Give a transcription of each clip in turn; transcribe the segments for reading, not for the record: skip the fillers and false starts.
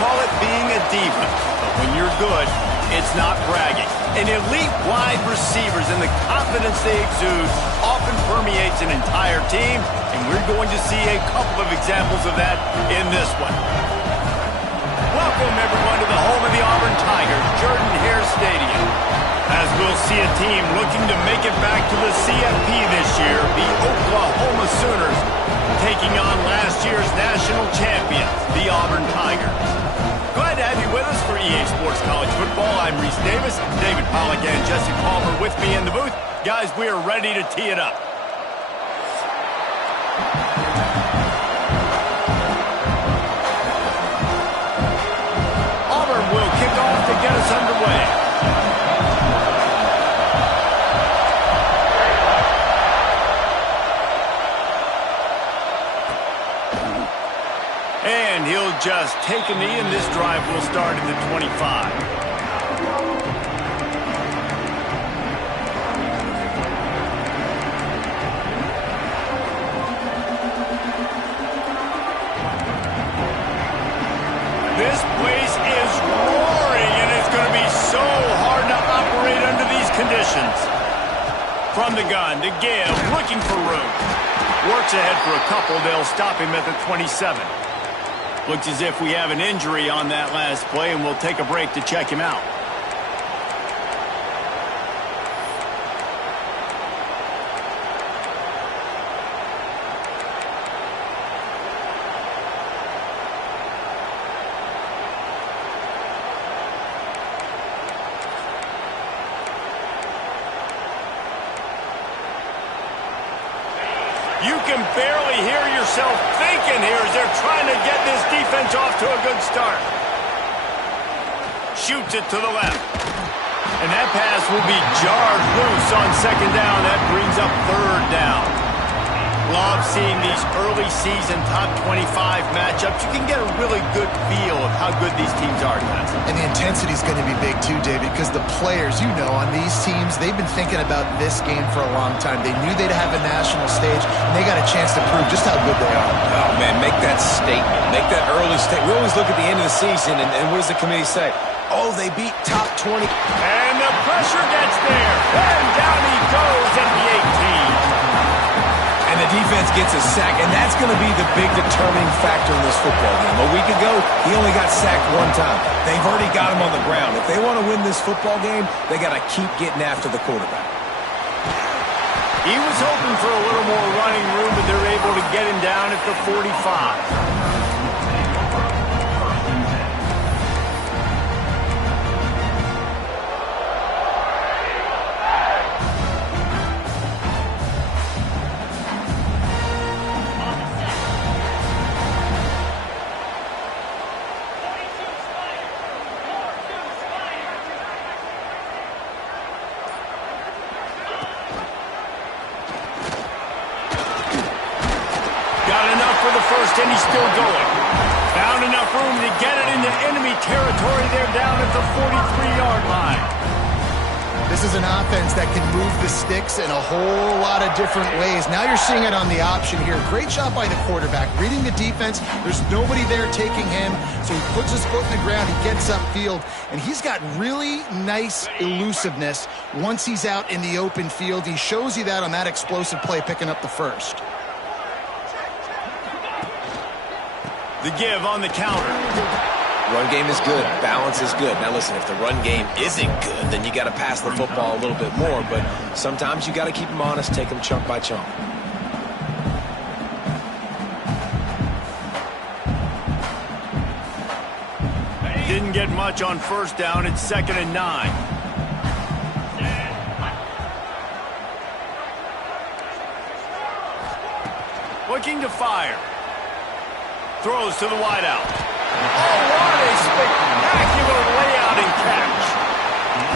call it being a diva, but when you're good, it's not bragging. And elite wide receivers and the confidence they exude often permeates an entire team, and we're going to see a couple of examples of that in this one. Welcome, everyone, to the home of the Auburn Tigers, Jordan-Hare Stadium. As we'll see a team looking to make it back to the CFP this year, the Oklahoma Sooners, taking on last year's national champions, the Auburn Tigers. Glad to have you with us for EA Sports College Football. I'm Reese Davis, David Pollack, and Jesse Palmer with me in the booth. Guys, we are ready to tee it up. Auburn will kick off to get us underway. And he'll just take a knee, and this drive will start at the 25. This place is roaring, and it's going to be so hard to operate under these conditions. From the gun to give, looking for room. Works ahead for a couple. They'll stop him at the 27. Looks as if we have an injury on that last play, and we'll take a break to check him out. You can barely hear yourself thinking here as they're trying to get this defense off to a good start. Shoots it to the left. And that pass will be jarred loose on second down. That brings up third down. Love seeing these early season top 25 matchups. You can get a really good feel of how good these teams are, guys. And the intensity is going to be big too, David, because the players, you know, on these teams, they've been thinking about this game for a long time. They knew they'd have a national stage, and they got a chance to prove just how good they are. Oh, man, make that statement. Make that early statement. We always look at the end of the season, and what does the committee say? Oh, they beat top 20. And the pressure gets there. And down he goes at the 18. And the defense gets a sack, and that's going to be the big determining factor in this football game. A week ago, he only got sacked one time. They've already got him on the ground. If they want to win this football game, they got to keep getting after the quarterback. He was hoping for a little more running room, but they're able to get him down at the 45. And he's still going. Found enough room to get it into enemy territory. They're down at the 43-yard line. This is an offense that can move the sticks in a whole lot of different ways. Now you're seeing it on the option here. Great job by the quarterback. Reading the defense, there's nobody there taking him, so he puts his foot in the ground, he gets upfield, and he's got really nice elusiveness once he's out in the open field. He shows you that on that explosive play, picking up the first. The give on the counter. Run game is good. Balance is good. Now listen, if the run game isn't good, then you got to pass the football a little bit more. But sometimes you got to keep them honest, take them chunk by chunk. Didn't get much on first down. It's 2nd and 9. Looking to fire. Throws to the wideout. Oh, what a spectacular layout and catch.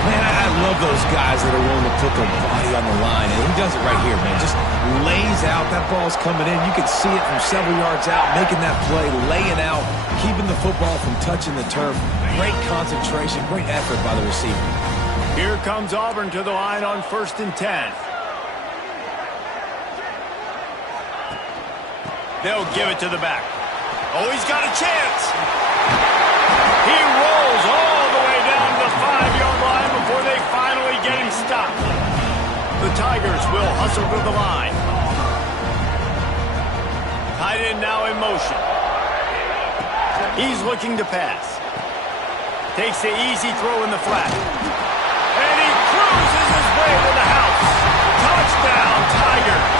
Man, I love those guys that are willing to put their body on the line. And he does it right here, man. Just lays out. That ball's coming in. You can see it from several yards out, making that play, laying out, keeping the football from touching the turf. Great concentration, great effort by the receiver. Here comes Auburn to the line on 1st and 10. They'll give it to the back. Oh, he's got a chance. will hustle to the line. Tight end now in motion. He's looking to pass. Takes the easy throw in the flat. And he cruises his way to the house. Touchdown, Tigers.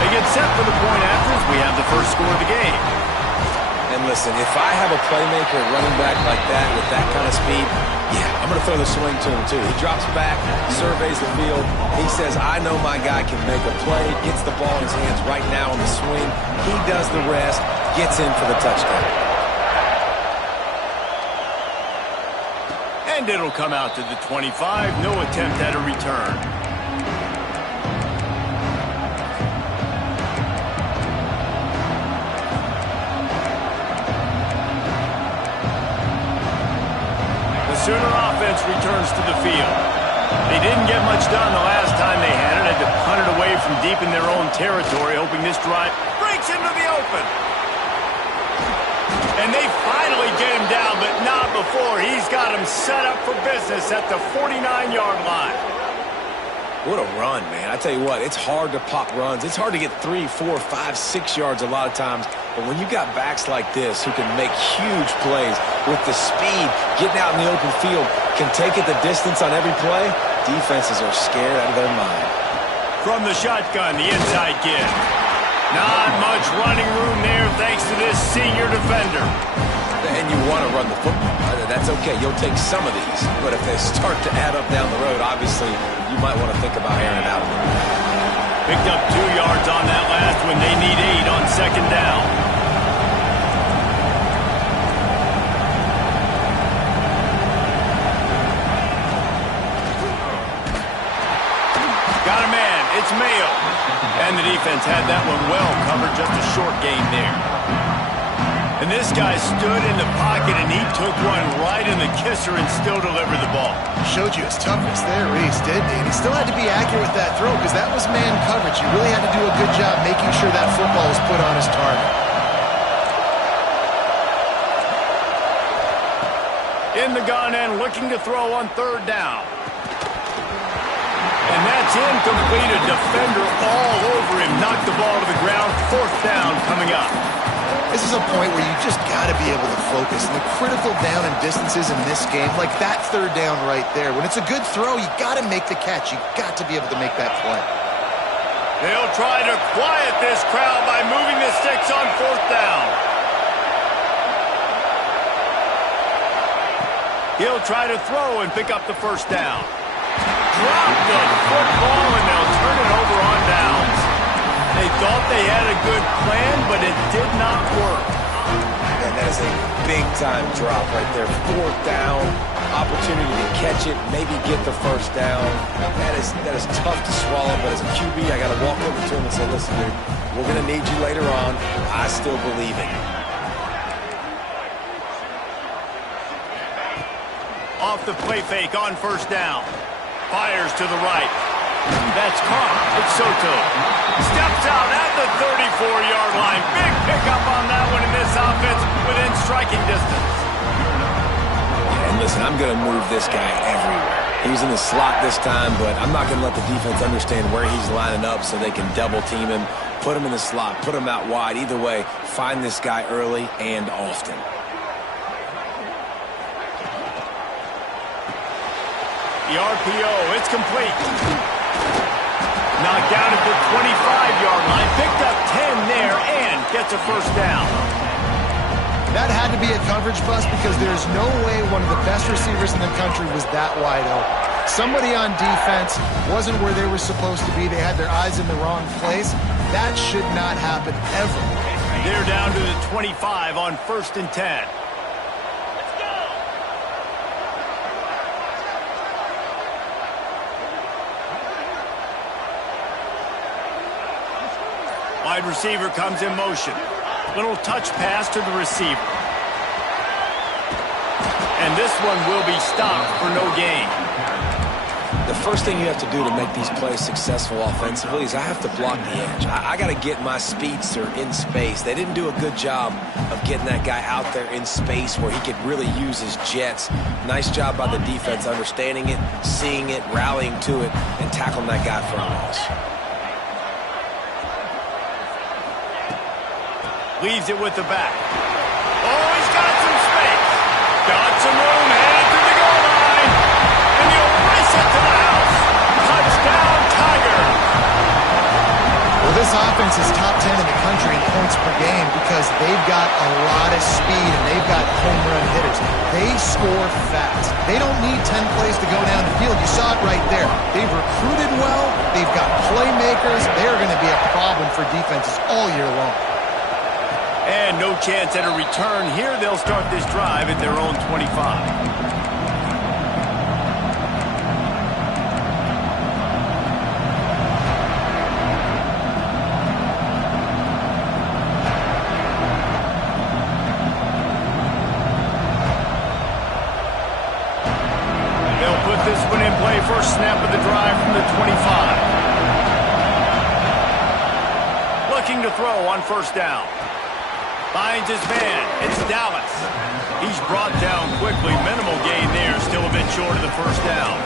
They get set for the point after as we have the first score of the game. And listen, if I have a playmaker running back like that with that kind of speed, yeah, I'm going to throw the swing to him too. He drops back, surveys the field. He says, I know my guy can make a play, gets the ball in his hands right now on the swing. He does the rest, gets in for the touchdown. And it'll come out to the 25. No attempt at a return. The Sooner offense returns to the field. They didn't get much done the last time they had it. Had to punt it away from deep in their own territory, hoping this drive breaks into the open. And they finally get him down, but not before. He's got him set up for business at the 49-yard line. What a run, man. I tell you what, it's hard to pop runs. It's hard to get 3, 4, 5, 6 yards a lot of times. But when you got backs like this who can make huge plays with the speed, getting out in the open field, can take it the distance on every play, defenses are scared out of their mind. From the shotgun, the inside give. Not much running room there thanks to this senior defender. And you want to run the football. That's okay. You'll take some of these. But if they start to add up down the road, obviously, you might want to think about airing it out. Picked up 2 yards on that last one. They need 8 on second down. Got a man. It's Mayo. And the defense had that one well covered. Just a short gain there. And this guy stood in the pocket, and he took one right in the kisser and still delivered the ball. Showed you his toughness there, Reese, didn't he? And he still had to be accurate with that throw because that was man coverage. You really had to do a good job making sure that football was put on his target. In the gun and looking to throw on third down. And that's incomplete. A defender all over him. Knocked the ball to the ground. Fourth down coming up. This is a point where you just got to be able to focus. And the critical down and distances in this game, like that third down right there, when it's a good throw, you got to make the catch. You got to be able to make that play. They'll try to quiet this crowd by moving the sticks on fourth down. He'll try to throw and pick up the first down. Drop the football, and they'll turn it over on downs. They thought they had a good plan, but it did not work. And that is a big-time drop right there. Fourth down, opportunity to catch it, maybe get the first down. That is tough to swallow, but as a QB, I got to walk over to him and say, listen, dude, we're going to need you later on. I still believe in you. Off the play fake on first down. Fires to the right. That's caught. It's Soto. Steps out at the 34-yard line. Big pickup on that one in this offense within striking distance. Yeah, and listen, I'm going to move this guy everywhere. He's in the slot this time, but I'm not going to let the defense understand where he's lining up so they can double team him, put him in the slot, put him out wide. Either way, find this guy early and often. The RPO, it's complete. Knocked out at the 25-yard line. Picked up 10 there and gets a first down. That had to be a coverage bust because there's no way one of the best receivers in the country was that wide open. Somebody on defense wasn't where they were supposed to be. They had their eyes in the wrong place. That should not happen ever. They're down to the 25 on 1st and 10. Wide receiver comes in motion. Little touch pass to the receiver. And this one will be stopped for no gain. the first thing you have to do to make these plays successful offensively is I have to block the edge. I got to get my speedster in space. They didn't do a good job of getting that guy out there in space where he could really use his jets. Nice job by the defense understanding it, seeing it, rallying to it, and tackling that guy for a loss. Leaves it with the back. Oh, he's got some space. Got some room, headed to the goal line. And he'll race it to the house. Touchdown, Tiger. Well, this offense is top 10 in the country in points per game because they've got a lot of speed and they've got home run hitters. They score fast. They don't need 10 plays to go down the field. You saw it right there. They've recruited well. They've got playmakers. They're going to be a problem for defenses all year long. And no chance at a return here. They'll start this drive at their own 25. This one in play, first snap of the drive from the 25. Looking to throw on first down. Finds his man. It's Dallas. He's brought down quickly. Minimal gain there. Still a bit short of the first down.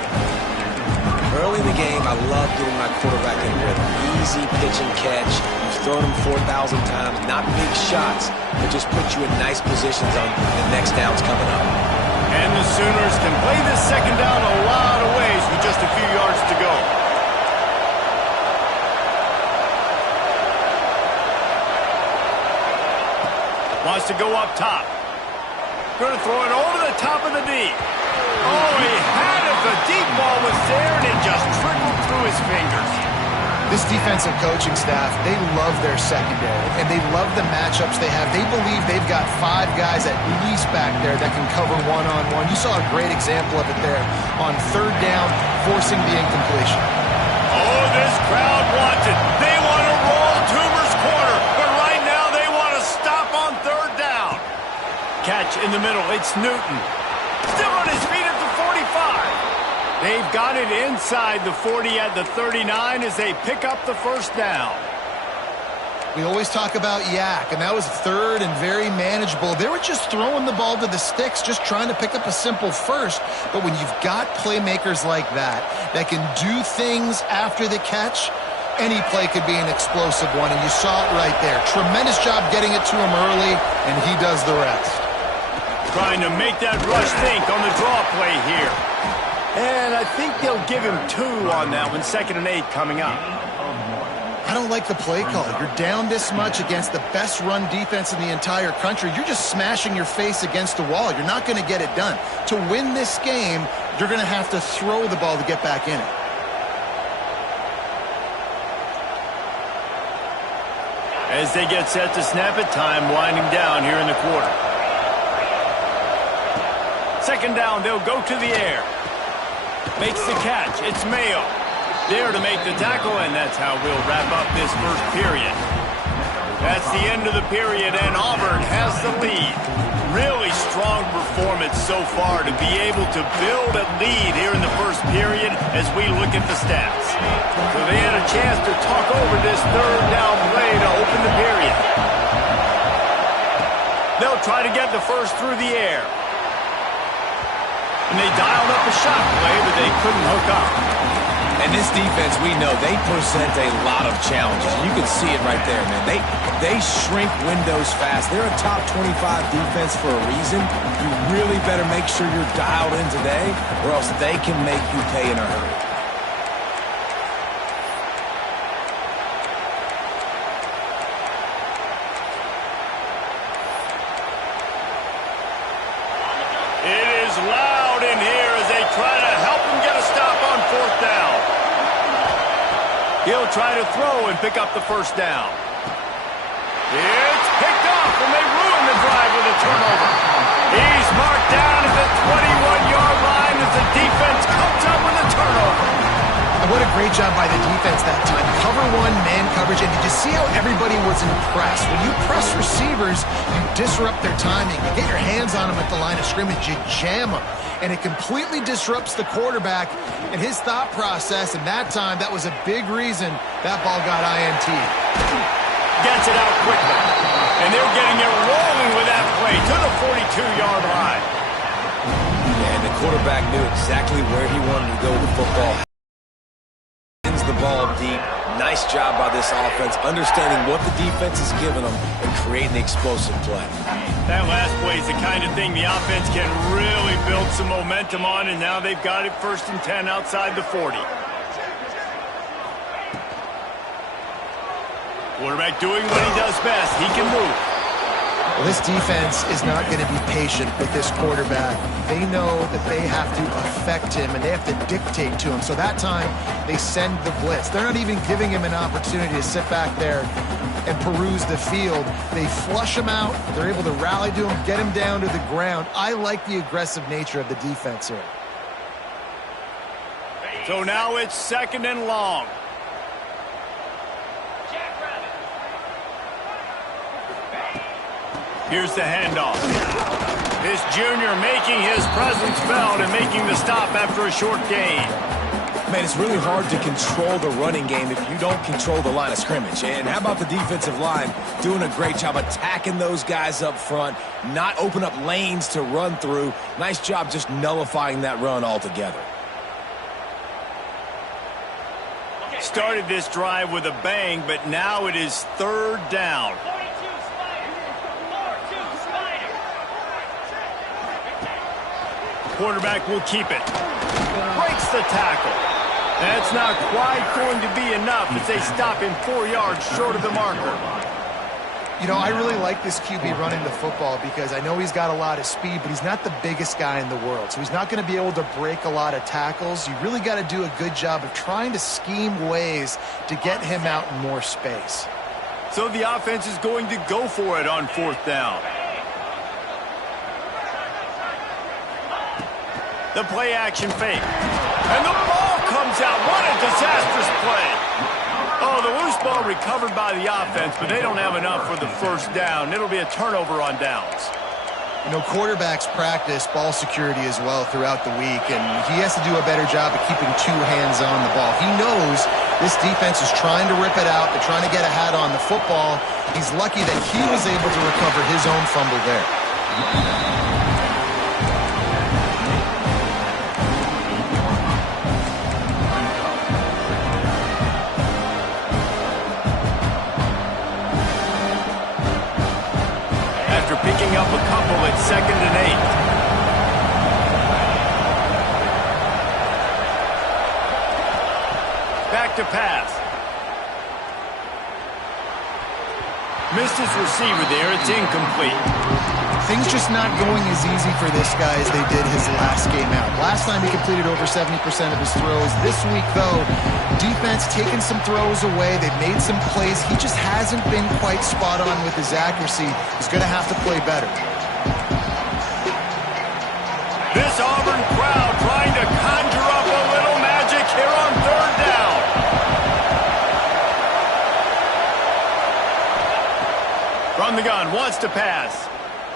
Early in the game, I love getting my quarterback in rhythm. Easy pitch and catch. You've thrown him 4,000 times. Not big shots, but just put you in nice positions on the next downs coming up. And the Sooners can play this second down a lot of ways with just a few yards to go. Wants to go up top. Going to throw it over the top of the deep. Oh, he had it. The deep ball was there, and it just trickled through his fingers. This defensive coaching staff, they love their secondary, and they love the matchups they have. They believe they've got 5 guys at least back there that can cover one-on-one. You saw a great example of it there on third down, forcing the incompletion. Oh, this crowd wants it. They want to roll Toomer's corner, but right now they want to stop on third down. Catch in the middle. It's Newton. Still on his feet at the 45. They've got it inside the 40 at the 39 as they pick up the first down. We always talk about Yak, and that was third and very manageable. They were just throwing the ball to the sticks, just trying to pick up a simple first. But when you've got playmakers like that can do things after the catch, any play could be an explosive one, and you saw it right there. Tremendous job getting it to him early, and he does the rest. Trying to make that rush think on the draw play here. And I think they'll give him 2 on that one. 2nd and 8 coming up. I don't like the play call. You're down this much against the best run defense in the entire country. You're just smashing your face against the wall. You're not going to get it done. To win this game, you're going to have to throw the ball to get back in it. As they get set to snap it, time winding down here in the quarter. 2nd down, they'll go to the air. Makes the catch. It's Mayo. There to make the tackle, and that's how we'll wrap up this first period. That's the end of the period, and Auburn has the lead. Really strong performance so far to be able to build a lead here in the first period as we look at the stats. So they had a chance to talk over this third down play to open the period. They'll try to get the first through the air. And they dialed up a shot play, but they couldn't hook up. And this defense, we know, they present a lot of challenges. You can see it right there, man. They shrink windows fast. They're a top 25 defense for a reason. You really better make sure you're dialed in today, or else they can make you pay in a hurry. It is loud in here as they try to help him get a stop on 4th down. He'll try to throw and pick up the first down. It's picked off, and they ruin the drive with a turnover. He's marked down at the 21-yard line as the defense comes up with a turnover. I what a great job by the defense that time. Cover one, man coverage, and did you see how everybody was impressed? When you press receivers, you disrupt their timing. You get your hands on them at the line of scrimmage, you jam them, and it completely disrupts the quarterback and his thought process, and that time, that was a big reason that ball got INT. Gets it out quickly, and they're getting it rolling with that play to the 42-yard line. And the quarterback knew exactly where he wanted to go with the football. Sends the ball deep. Nice job by this offense, understanding what the defense is giving them and creating the explosive play. That last play is the kind of thing the offense can really build some momentum on, and now they've got it 1st and 10 outside the 40. Quarterback doing what he does best. He can move. Well, this defense is not going to be patient with this quarterback. They know that they have to affect him, and they have to dictate to him. So that time, they send the blitz. They're not even giving him an opportunity to sit back there and peruse the field. They flush him out. They're able to rally to him, get him down to the ground. I like the aggressive nature of the defense here. So now it's 2nd and long. Here's the handoff. This junior making his presence felt and making the stop after a short gain. Man, it's really hard to control the running game if you don't control the line of scrimmage. And how about the defensive line doing a great job attacking those guys up front, not open up lanes to run through. Nice job just nullifying that run altogether. Started this drive with a bang, but now it is 3rd down. Quarterback will keep it. Breaks the tackle. That's not quite going to be enough as they stop him 4 yards short of the marker. You know, I really like this QB running the football because I know he's got a lot of speed, but he's not the biggest guy in the world. So he's not going to be able to break a lot of tackles. You really got to do a good job of trying to scheme ways to get him out in more space. So the offense is going to go for it on 4th down. The play action fake. And the ball comes out. What a disastrous play. Oh, the loose ball recovered by the offense, but they don't have enough for the 1st down. It'll be a turnover on downs. You know, quarterbacks practice ball security as well throughout the week, and he has to do a better job of keeping 2 hands on the ball. He knows this defense is trying to rip it out. They're trying to get a hat on the football. He's lucky that he was able to recover his own fumble there. Picking up a couple at 2nd and 8. Back to pass. Missed his receiver there. It's incomplete. Things just not going as easy for this guy as they did his last game out. Last time he completed over 70% of his throws. This week, though, defense taking some throws away. They've made some plays. He just hasn't been quite spot on with his accuracy. He's going to have to play better. This Auburn crowd trying to conjure up a little magic here on 3rd down. From the gun, wants to pass.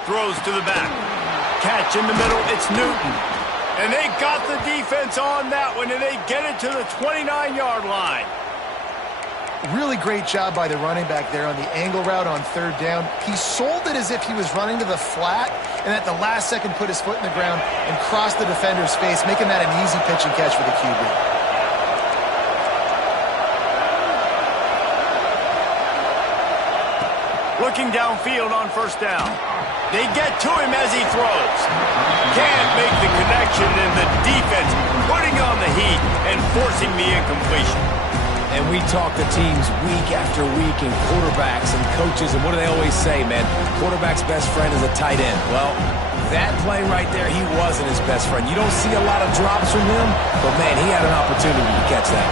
Throws to the back. Catch in the middle, it's Newton. And they got the defense on that one, and they get it to the 29-yard line. Really great job by the running back there on the angle route on 3rd down. He sold it as if he was running to the flat, and at the last second put his foot in the ground and crossed the defender's face, making that an easy pitch and catch for the QB. Looking downfield on 1st down. They get to him as he throws. Can't make the connection, and the defense putting on the heat and forcing the incompletion. And we talk to teams week after week and quarterbacks and coaches, and what do they always say, man? Quarterback's best friend is a tight end. Well, that play right there, he wasn't his best friend. You don't see a lot of drops from him, but, man, he had an opportunity to catch that.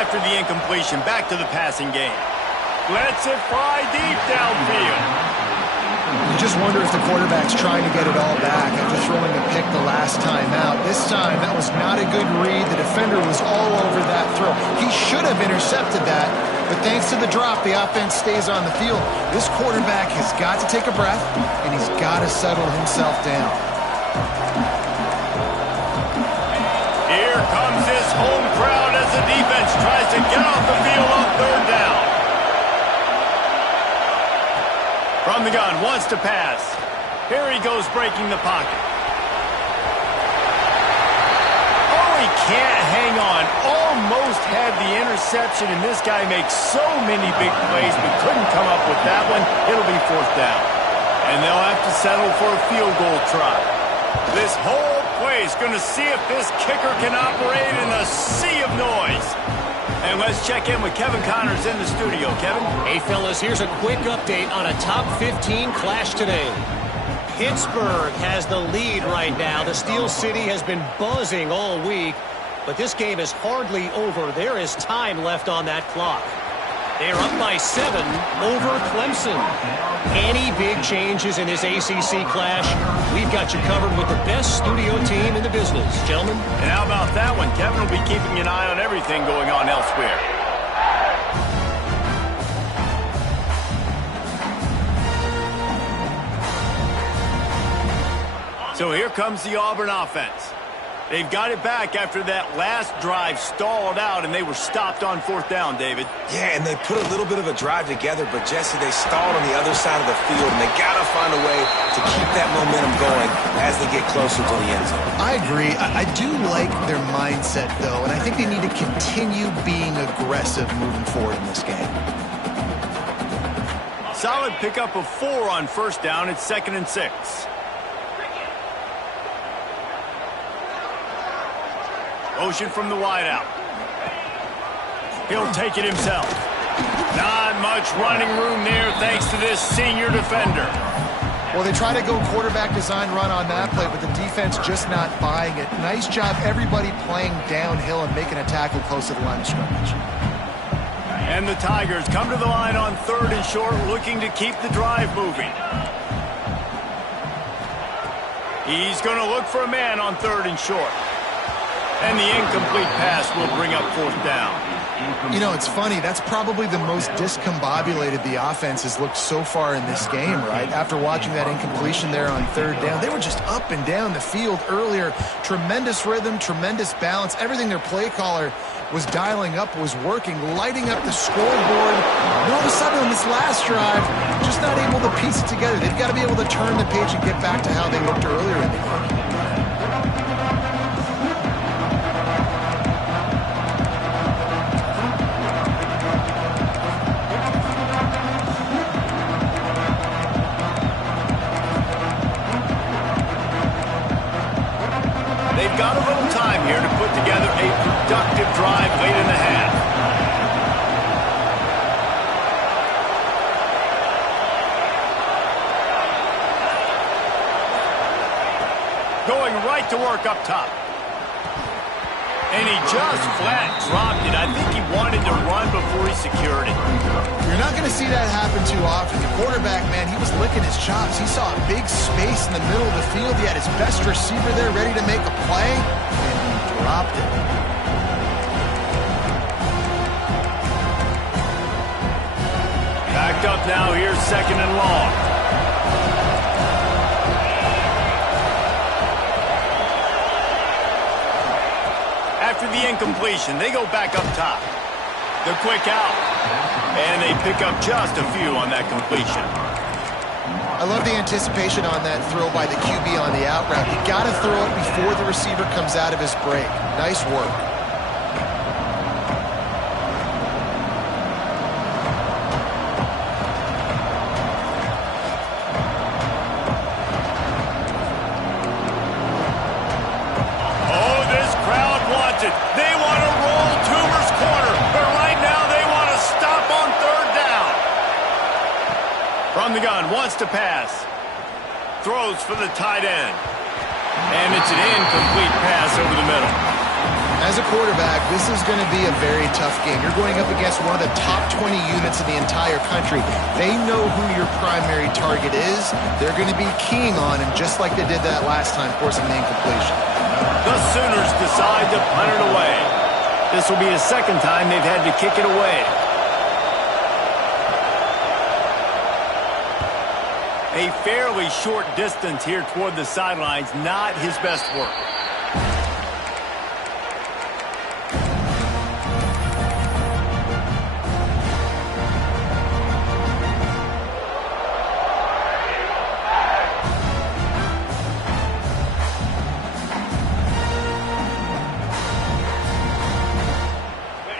After the incompletion, back to the passing game. Lets it fly deep downfield. You just wonder if the quarterback's trying to get it all back after throwing a pick the last time out. This time, that was not a good read. The defender was all over that throw. He should have intercepted that, but thanks to the drop, the offense stays on the field. This quarterback has got to take a breath, and he's got to settle himself down. Here comes his home crowd as the defense tries to get off the field on third down. From the gun, wants to pass. Here he goes breaking the pocket. Oh, he can't hang on. Almost had the interception, and this guy makes so many big plays, but couldn't come up with that one. It'll be fourth down. And they'll have to settle for a field goal try. This whole play is going to see if this kicker can operate in a sea of noise. And let's check in with Kevin Connors in the studio. Kevin? Hey, fellas, here's a quick update on a top 15 clash today. Pittsburgh has the lead right now. The Steel City has been buzzing all week, but this game is hardly over. There is time left on that clock. They're up by 7 over Clemson. Any big changes in this ACC clash, we've got you covered with the best studio team in the business, gentlemen. And how about that one? Kevin will be keeping an eye on everything going on elsewhere. So here comes the Auburn offense. They've got it back after that last drive stalled out, and they were stopped on fourth down, David. Yeah, and they put a little bit of a drive together, but, Jesse, they stalled on the other side of the field, and they got to find a way to keep that momentum going as they get closer to the end zone. I agree. I do like their mindset, though, and I think they need to continue being aggressive moving forward in this game. Solid pickup of 4 on first down. It's 2nd and 6. Motion from the wideout. He'll take it himself. Not much running room there thanks to this senior defender. Well, they try to go quarterback design run on that play, but the defense just not buying it. Nice job, everybody playing downhill and making a tackle close to the line of scrimmage. And the Tigers come to the line on 3rd and short, looking to keep the drive moving. He's going to look for a man on 3rd and short. And the incomplete pass will bring up fourth down. You know, it's funny. That's probably the most discombobulated the offense has looked so far in this game, right? After watching that incompletion there on 3rd down, they were just up and down the field earlier. Tremendous rhythm, tremendous balance. Everything their play caller was dialing up was working, lighting up the scoreboard. And all of a sudden on this last drive, just not able to piece it together. They've got to be able to turn the page and get back to how they looked earlier in the game. They've got a little time here to put together a productive drive late in the half. Going right to work up top. And he just flat dropped it. I think he wanted to run before he secured it. You're not going to see that happen too often. The quarterback, man, he was licking his chops. He saw a big space in the middle of the field. He had his best receiver there ready to make a play, and he dropped it. Backed up now. Here's 2nd and long. After the incompletion, they go back up top. The quick out. And they pick up just a few on that completion. I love the anticipation on that throw by the QB on the out route. You got to throw it before the receiver comes out of his break. Nice work. They want to roll Toomer's corner, but right now they want to stop on 3rd down. From the gun, wants to pass. Throws for the tight end. And it's an incomplete pass over the middle. As a quarterback, this is going to be a very tough game. You're going up against one of the top 20 units in the entire country. They know who your primary target is. They're going to be keying on him, just like they did that last time, forcing the incompletion. The Sooners decide to punt it away. This will be the second time they've had to kick it away. A fairly short distance here toward the sidelines, not his best work.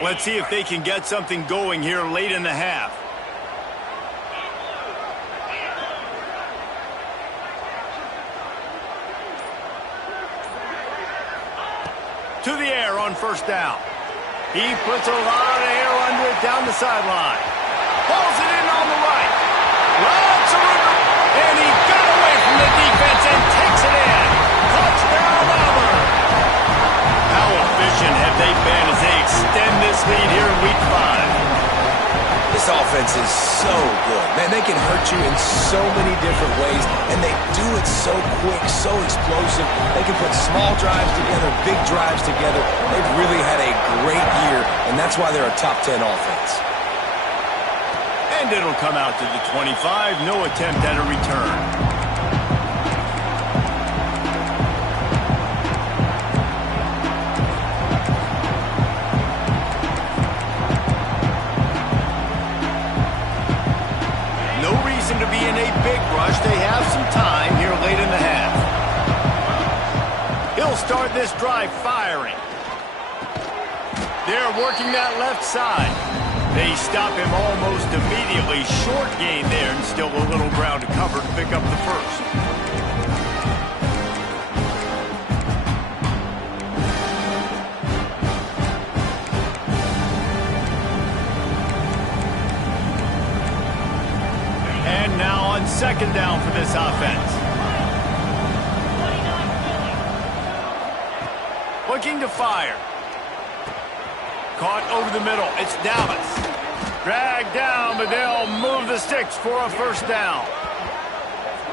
Let's see if they can get something going here late in the half. To the air on first down. He puts a lot of air under it down the sideline. Pulls it in on the right. Lots of room. And he got away from the defense and takes it in. Touchdown, Auburn. How efficient have they been as they extend this lead here in Week 5? This offense is so good. Man, they can hurt you in so many different ways, and they do it so quick, so explosive. They can put small drives together, big drives together. They've really had a great year, and that's why they're a top 10 offense. And it'll come out to the 25. No attempt at a return. To be in a big rush. They have some time here late in the half. He'll start this drive firing. They're working that left side. They stop him almost immediately. Short gain there and still a little ground to cover to pick up the first. Second down for this offense. Looking to fire. Caught over the middle. It's Dallas. Dragged down, but they'll move the sticks for a first down.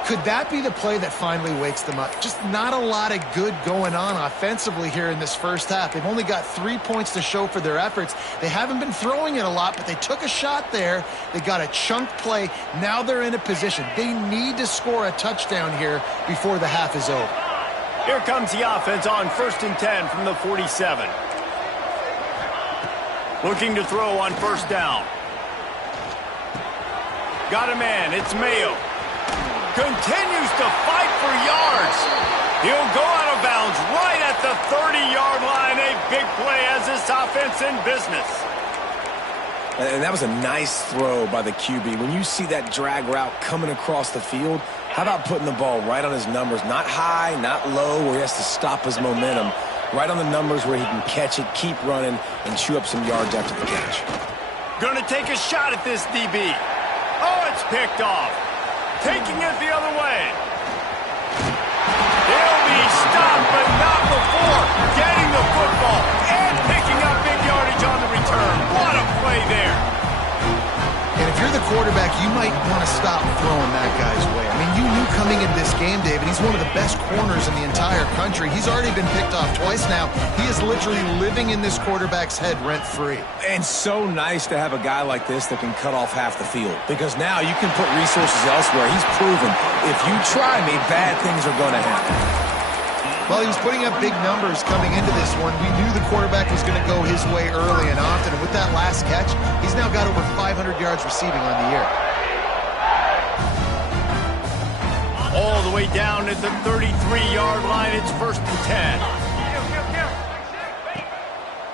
Could that be the play that finally wakes them up? Just not a lot of good going on offensively here in this first half. They've only got 3 points to show for their efforts. They haven't been throwing it a lot, but they took a shot there. They got a chunk play. Now they're in a position. They need to score a touchdown here before the half is over. Here comes the offense on 1st and 10 from the 47. Looking to throw on first down. Got a man. It's Mayo. Continues to fight for yards. He'll go out of bounds right at the 30-yard line. A big play as this offense in business. And that was a nice throw by the QB. When you see that drag route coming across the field, how about putting the ball right on his numbers? Not high, not low, where he has to stop his momentum. Right on the numbers where he can catch it, keep running, and chew up some yards after the catch. Gonna take a shot at this DB. Oh, it's picked off. Taking it the other way. He'll be stopped, but not before getting the football and picking up big yardage on the return. What a play there. And if you're the quarterback, you might want to stop throwing that guy's way. I mean, you knew coming into this game, David, he's one of the best corners in the entire country. He's already been picked off twice now. He is literally living in this quarterback's head rent-free. And so nice to have a guy like this that can cut off half the field, because now you can put resources elsewhere. He's proven, if you try me, bad things are going to happen. Well, he was putting up big numbers coming into this one. We knew the quarterback was going to go his way early and often. And with that last catch, he's now got over 500 yards receiving on the year. All the way down at the 33-yard line. It's 1st and 10.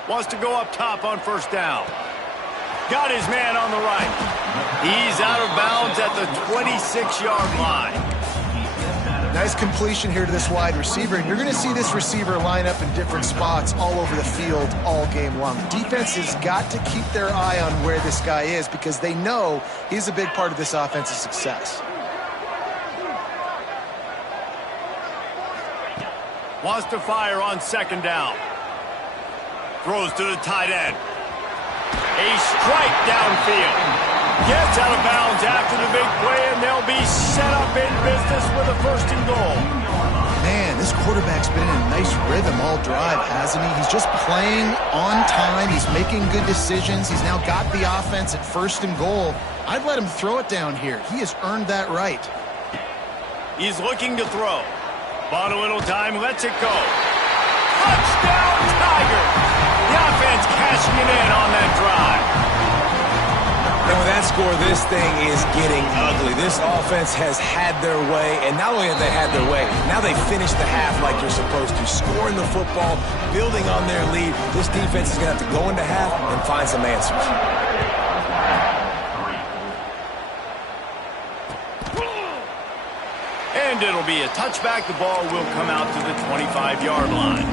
Wants to go up top on first down. Got his man on the right. He's out of bounds at the 26-yard line. Nice completion here to this wide receiver, and you're going to see this receiver line up in different spots all over the field all game long. Defense has got to keep their eye on where this guy is because they know he's a big part of this offense's success. Wants to fire on second down. Throws to the tight end. A strike downfield. Gets out of bounds after the big play, and they'll be set up in business with a 1st and goal. Man, this quarterback's been in a nice rhythm all drive, hasn't he? He's just playing on time. He's making good decisions. He's now got the offense at 1st and goal. I'd let him throw it down here. He has earned that right. He's looking to throw. Bought a little time, lets it go. Touchdown, Tiger! The offense cashing it in on that drive. And with that score, this thing is getting ugly. This offense has had their way, and not only have they had their way, now they finished the half like you're supposed to, scoring the football, building on their lead. This defense is going to have to go into half and find some answers. And it'll be a touchback. The ball will come out to the 25-yard line.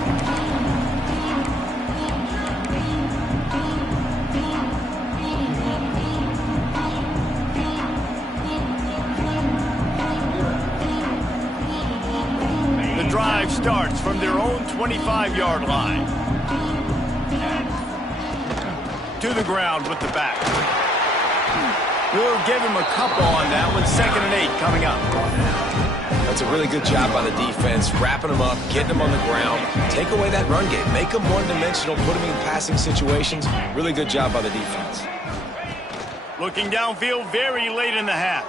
The drive starts from their own 25-yard line. To the ground with the back. We'll give him a couple on that one. 2nd and 8 coming up. That's a really good job by the defense, wrapping them up, getting them on the ground, take away that run game, make them one-dimensional, put them in passing situations. Really good job by the defense. Looking downfield very late in the half.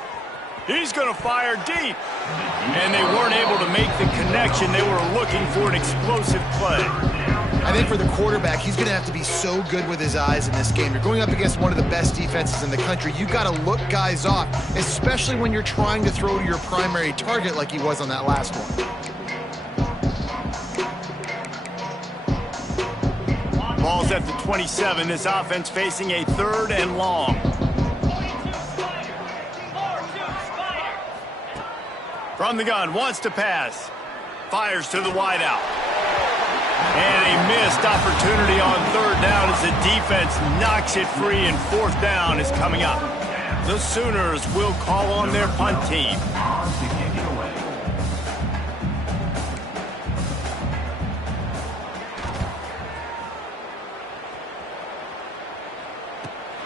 He's going to fire deep. And they weren't able to make the connection. They were looking for an explosive play. I think for the quarterback, he's going to have to be so good with his eyes in this game. You're going up against one of the best defenses in the country. You've got to look guys off, especially when you're trying to throw to your primary target like he was on that last one. Ball's at the 27. This offense facing a 3rd and long. From the gun, wants to pass. Fires to the wideout. And a missed opportunity on 3rd down as the defense knocks it free, and 4th down is coming up. The Sooners will call on their punt team.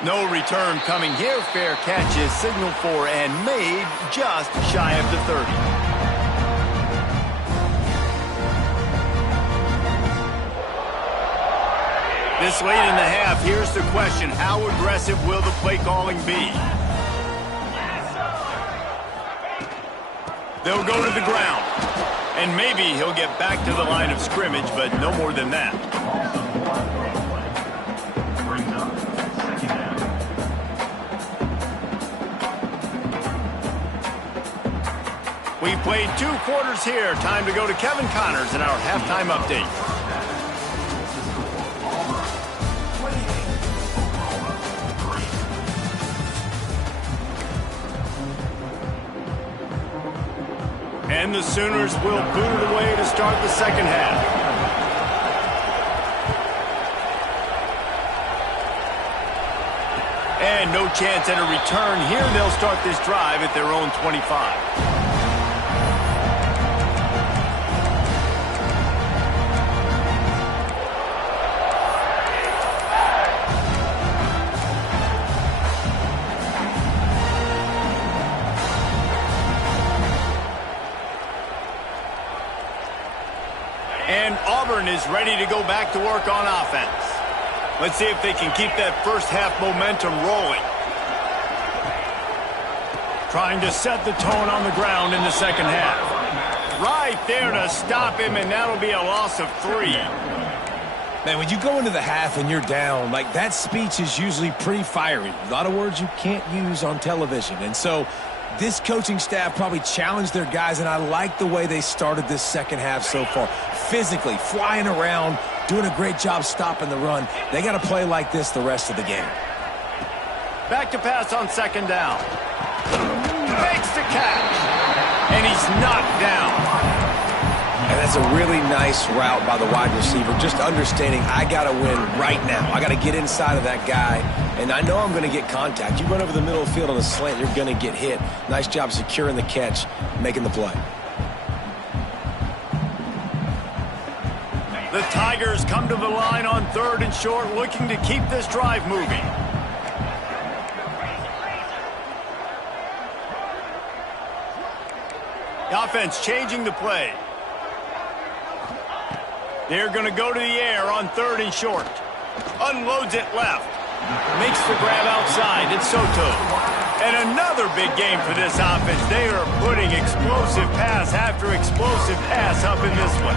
No return coming here. Fair catch is signaled for and made just shy of the 30. This late in the half, here's the question. How aggressive will the play calling be? They'll go to the ground. And maybe he'll get back to the line of scrimmage, but no more than that. We've played 2 quarters here. Time to go to Kevin Connors in our halftime update. And the Sooners will boot it away to start the 2nd half. And no chance at a return here. They'll start this drive at their own 25. And Auburn is ready to go back to work on offense. Let's see if they can keep that first half momentum rolling. Trying to set the tone on the ground in the 2nd half. Right there to stop him, and that'll be a loss of 3. Man, when you go into the half and you're down, like, that speech is usually pretty fiery. A lot of words you can't use on television. And so this coaching staff probably challenged their guys, and I like the way they started this 2nd half so far. Physically, flying around, doing a great job stopping the run. They got to play like this the rest of the game. Back to pass on 2nd down. Makes the catch. And he's knocked down. And that's a really nice route by the wide receiver, just understanding I got to win right now. I got to get inside of that guy, and I know I'm going to get contact. You run over the middle of the field on a slant, you're going to get hit. Nice job securing the catch, making the play. The Tigers come to the line on 3rd and short, looking to keep this drive moving. The offense changing the play. They're going to go to the air on 3rd and short. Unloads it left. Makes the grab outside. It's Soto. And another big game for this offense. They are putting explosive pass after explosive pass up in this one.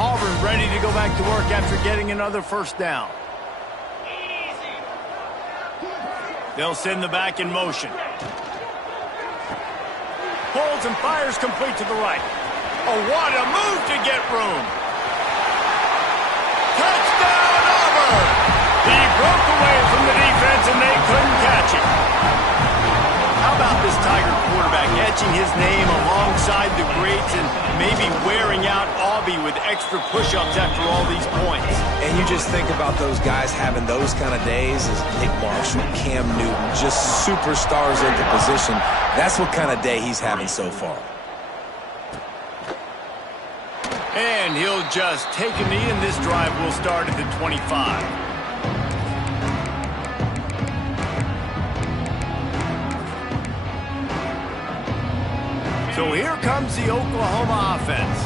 Auburn ready to go back to work after getting another first down. They'll send the back in motion. Pulls and fires complete to the right. Oh, what a move to get room. Touchdown, Auburn! He broke away from the defense and they couldn't catch him. How about this Tiger quarterback etching his name alongside the greats and maybe wearing out Aubie with extra push-ups after all these points? And you just think about those guys having those kind of days as Nick Marshall, Cam Newton, just superstars into position. That's what kind of day he's having so far. And he'll just take a knee, and this drive will start at the 25. So here comes the Oklahoma offense.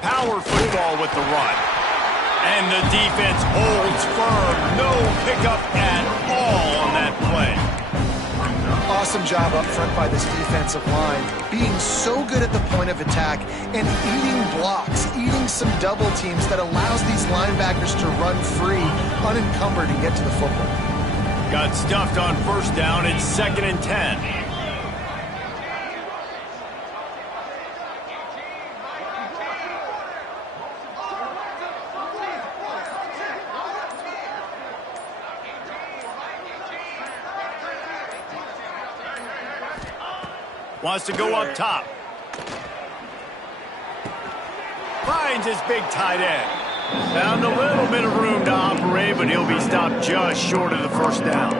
Power football with the run. And the defense holds firm. No pickup at all on that play. Awesome job up front by this defensive line. Being so good at the point of attack and eating blocks, eating some double teams that allows these linebackers to run free, unencumbered, and get to the football. Got stuffed on first down. It's 2nd and 10. Wants to go up top. Finds his big tight end. Found a little bit of room to operate, but he'll be stopped just short of the first down.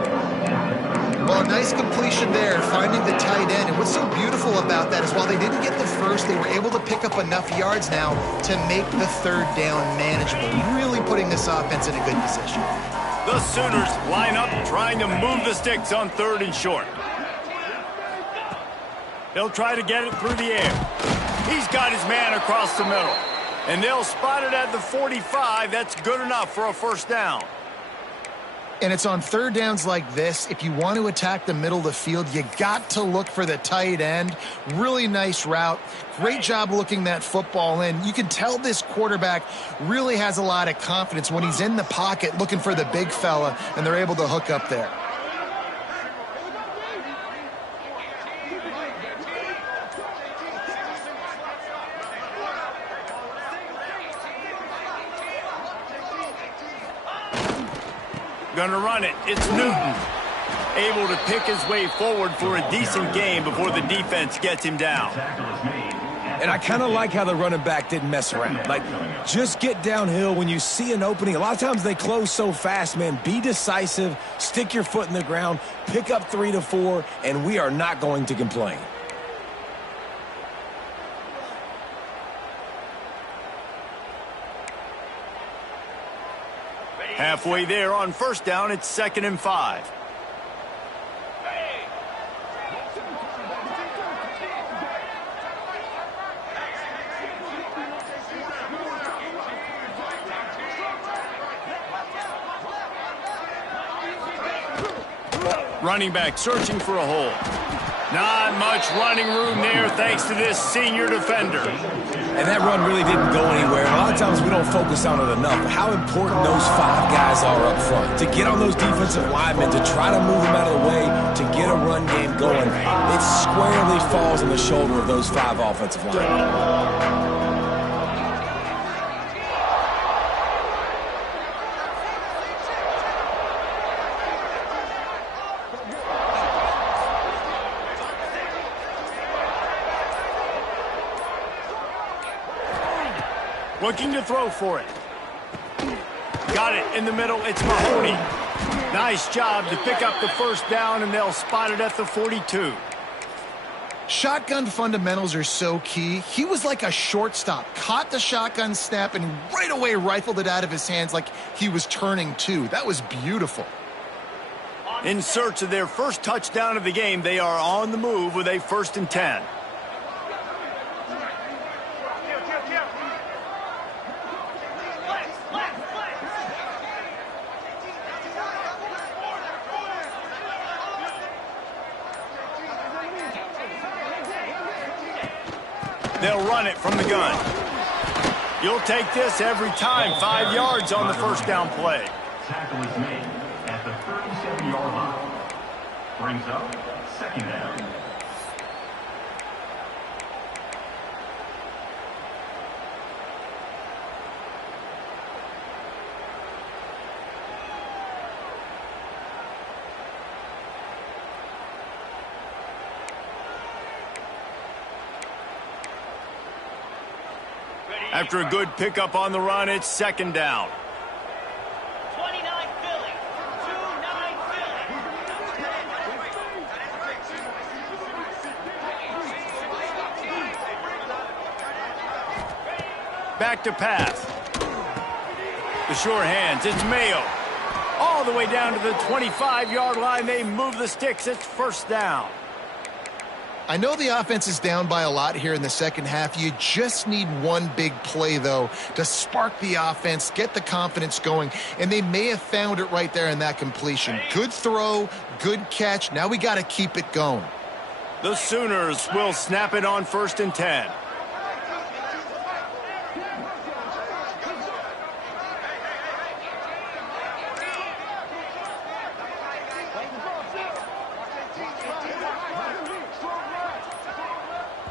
Well, a nice completion there, finding the tight end. And what's so beautiful about that is while they didn't get the first, they were able to pick up enough yards now to make the 3rd down manageable, really putting this offense in a good position. The Sooners line up trying to move the sticks on 3rd and short. They'll try to get it through the air. He's got his man across the middle. And they'll spot it at the 45. That's good enough for a first down. And it's on 3rd downs like this. If you want to attack the middle of the field, you got to look for the tight end. Really nice route. Great job looking that football in. You can tell this quarterback really has a lot of confidence when he's in the pocket looking for the big fella, and they're able to hook up there. Gonna run it. It's Newton. Able to pick his way forward for a decent game before the defense gets him down. And I kind of like how the running back didn't mess around. Like, just get downhill when you see an opening. A lot of times they close so fast, man. Be decisive, stick your foot in the ground, pick up 3 to 4, and we are not going to complain. Halfway there on first down, it's 2nd and 5. Running back searching for a hole. Not much running room there thanks to this senior defender. And that run really didn't go anywhere. A lot of times we don't focus on it enough. How important those 5 guys are up front. To get on those defensive linemen, to try to move them out of the way, to get a run game going. It squarely falls on the shoulder of those 5 offensive linemen. Looking to throw for it. Got it in the middle. It's Mahoney. Nice job to pick up the first down, and they'll spot it at the 42. Shotgun fundamentals are so key. He was like a shortstop, caught the shotgun snap, and right away rifled it out of his hands like he was turning two. That was beautiful. In search of their first touchdown of the game, they are on the move with a 1st and 10. They'll run it from the gun. You'll take this every time. 5 yards on the first down play. Tackle is made at the 37-yard line. Brings up 2nd down. After a good pickup on the run, it's 2nd down. 29 Philly. 29 Philly. Back to pass. The sure hands. It's Mayo. All the way down to the 25-yard line. They move the sticks. It's 1st down. I know the offense is down by a lot here in the second half. You just need one big play, though, to spark the offense, get the confidence going, and they may have found it right there in that completion. Good throw, good catch. Now we got to keep it going. The Sooners will snap it on 1st and 10.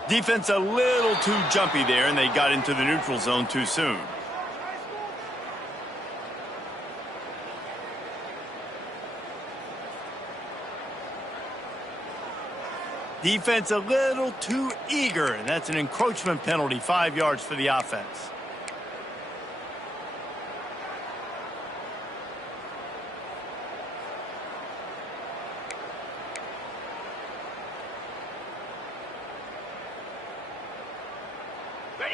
Defense a little too jumpy there, and they got into the neutral zone too soon. Defense a little too eager, and that's an encroachment penalty, 5 yards for the offense.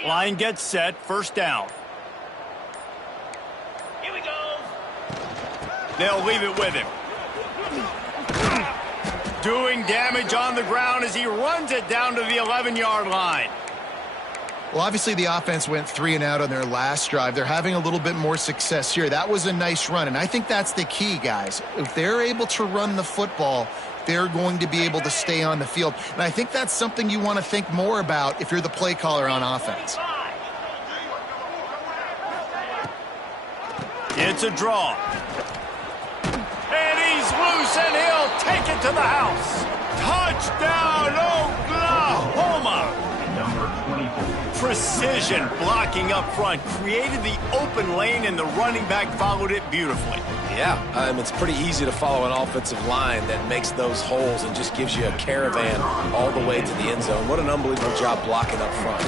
Line gets set, 1st down. Here we go. They'll leave it with him. Doing damage on the ground as he runs it down to the 11-yard line. Well, obviously the offense went 3 and out on their last drive. They're having a little bit more success here. That was a nice run, and I think that's the key, guys. If they're able to run the football, they're going to be able to stay on the field. And I think that's something you want to think more about if you're the play caller on offense. It's a draw. And he's loose, and he'll take it to the house. Touchdown, Oklahoma! Number 24. Precision blocking up front created the open lane, and the running back followed it beautifully. Yeah, it's pretty easy to follow an offensive line that makes those holes and just gives you a caravan all the way to the end zone. What an unbelievable job blocking up front.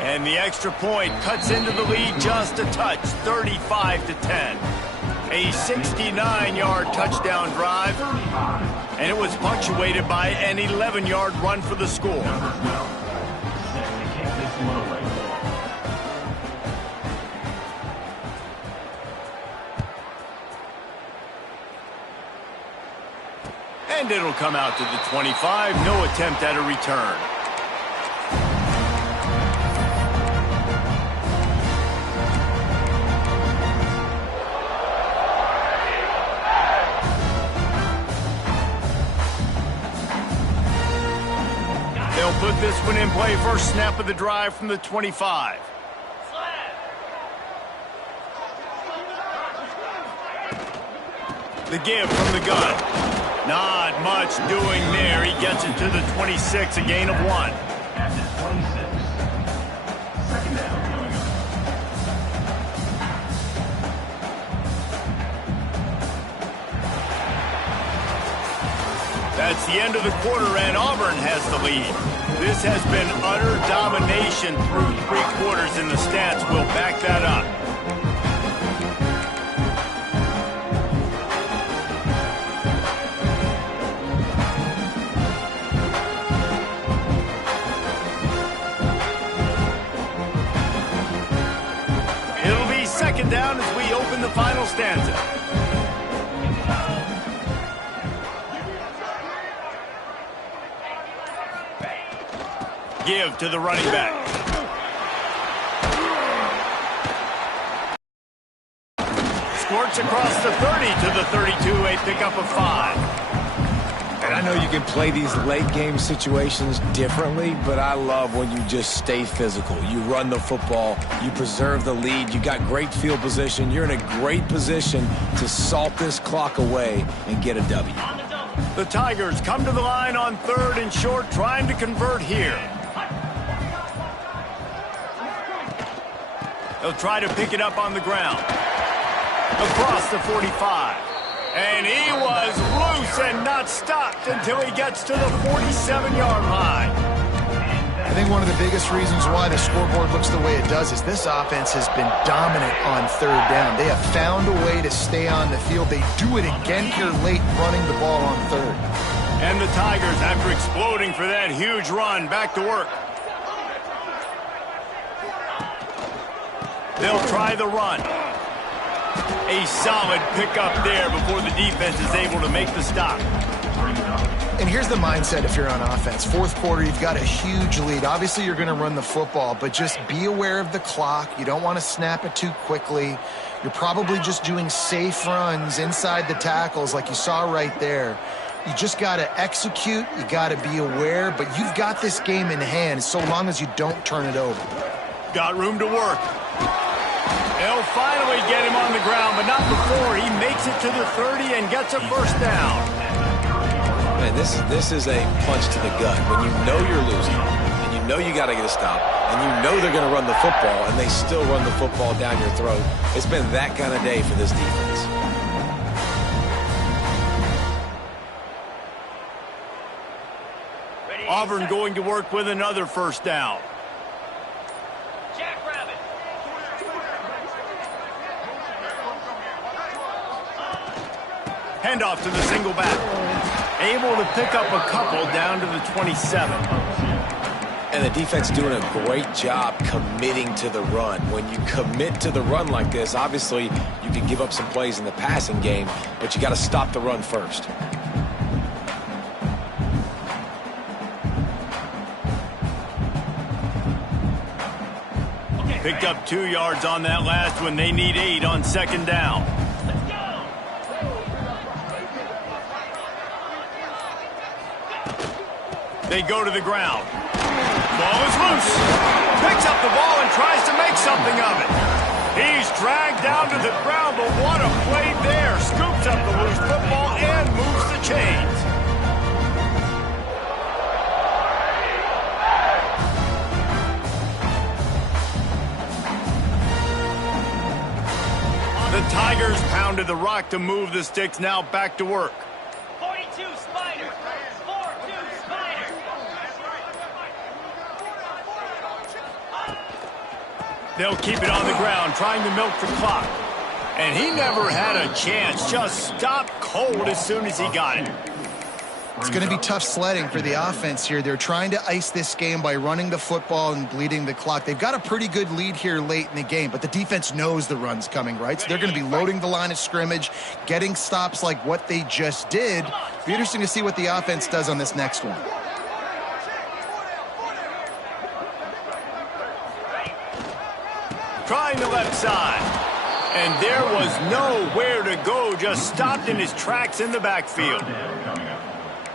And the extra point cuts into the lead just a touch, 35-10. A 69-yard touchdown drive, and it was punctuated by an 11-yard run for the score. And it'll come out to the 25. No attempt at a return. They'll put this one in play. First snap of the drive from the 25. The give from the gun. Not much doing there. He gets it to the 26, a gain of 1. At the 26. 2nd down coming up. That's the end of the quarter, and Auburn has the lead. This has been utter domination through 3 quarters, and the stats will back that up. second down as we open the final stanza. Give to the running back. Squirts across the 30 to the 32, a pickup of 5. And I know you can play these late game situations differently, but I love when you just stay physical. You run the football, you preserve the lead, you got great field position, you're in a great position to salt this clock away and get a W. The Tigers come to the line on 3rd and short, trying to convert here. They'll try to pick it up on the ground. Across the 45. And he was loose and not stopped until he gets to the 47-yard line. I think one of the biggest reasons why the scoreboard looks the way it does is this offense has been dominant on 3rd down. They have found a way to stay on the field. They do it again here late, running the ball on 3rd. And the Tigers, after exploding for that huge run, back to work. They'll try the run. A solid pickup there before the defense is able to make the stop. And here's the mindset if you're on offense. 4th quarter, you've got a huge lead. Obviously, you're going to run the football, but just be aware of the clock. You don't want to snap it too quickly. You're probably just doing safe runs inside the tackles like you saw right there. You just got to execute. You got to be aware, but you've got this game in hand so long as you don't turn it over. Got room to work. They'll finally get him on the ground, but not before he makes it to the 30 and gets a first down. Man, this is a punch to the gut. When you know you're losing, and you know you got to get a stop, and you know they're going to run the football, and they still run the football down your throat. It's been that kind of day for this defense. Auburn going to work with another first down. Handoff to the single back. Able to pick up a couple down to the 27. And the defense doing a great job committing to the run. When you commit to the run like this, obviously you can give up some plays in the passing game, but you got to stop the run first. Picked up 2 yards on that last one. They need 8 on 2nd down. They go to the ground. Ball is loose. Picks up the ball and tries to make something of it. He's dragged down to the ground, but what a play there. Scoops up the loose football and moves the chains. The Tigers pounded the rock to move the sticks, now back to work. 42 Spider. 4-2 Spider. They'll keep it on the ground, trying to milk the clock. And he never had a chance, just stopped cold as soon as he got it. It's going to be tough sledding for the offense here. They're trying to ice this game by running the football and bleeding the clock. They've got a pretty good lead here late in the game, but the defense knows the run's coming, right? So they're going to be loading the line of scrimmage, getting stops like what they just did. Be interesting to see what the offense does on this next one. Trying the left side. And there was nowhere to go, just stopped in his tracks in the backfield.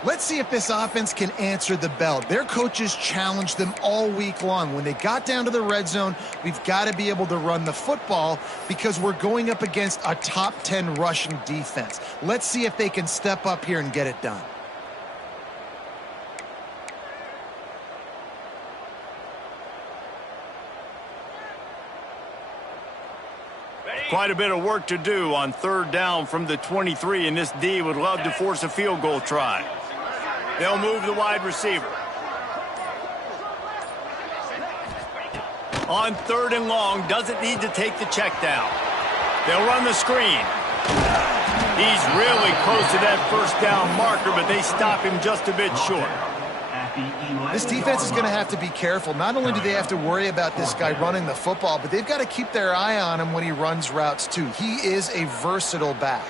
Let's see if this offense can answer the bell. Their coaches challenged them all week long. When they got down to the red zone, we've got to be able to run the football because we're going up against a top 10 rushing defense. Let's see if they can step up here and get it done. Quite a bit of work to do on 3rd down from the 23, and this D would love to force a field goal try. They'll move the wide receiver. On 3rd and long, doesn't need to take the check down. They'll run the screen. He's really close to that first down marker, but they stop him just a bit short. This defense is going to have to be careful. Not only do they have to worry about this guy running the football, but they've got to keep their eye on him when he runs routes too. He is a versatile back.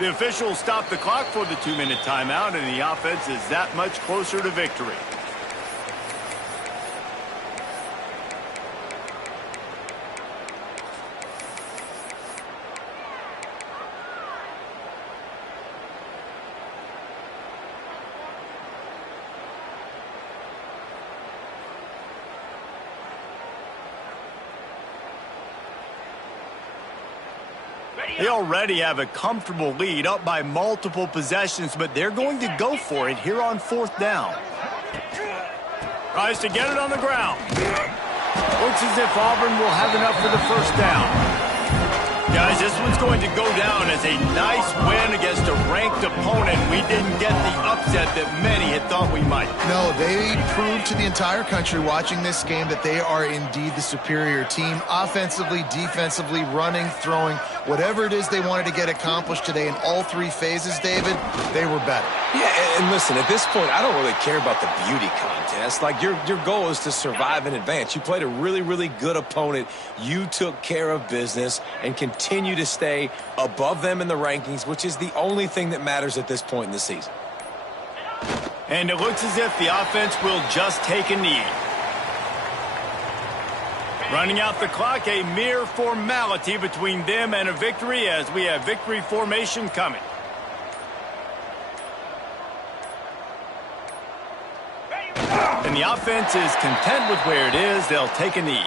The officials stopped the clock for the 2-minute timeout, and the offense is that much closer to victory. They already have a comfortable lead up by multiple possessions, but they're going to go for it here on 4th down. Tries to get it on the ground. Looks as if Auburn will have enough for the 1st down. Guys, this one's going to go down as a nice win against a ranked opponent. We didn't get the upset that many had thought we might. No, they proved to the entire country watching this game that they are indeed the superior team. Offensively, defensively, running, throwing, whatever it is they wanted to get accomplished today in all 3 phases, David, they were better. Yeah, and listen, at this point, I don't really care about the beauty contest. Like, your goal is to survive and advance. You played a really, really good opponent. You took care of business and continue to stay above them in the rankings, which is the only thing that matters at this point in the season. And it looks as if the offense will just take a knee. Running out the clock, a mere formality between them and a victory as we have victory formation coming. And the offense is content with where it is. They'll take a knee.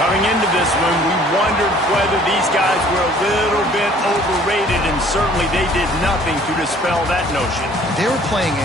Coming into this one, we wondered whether these guys were a little bit overrated, and certainly they did nothing to dispel that notion. They were playing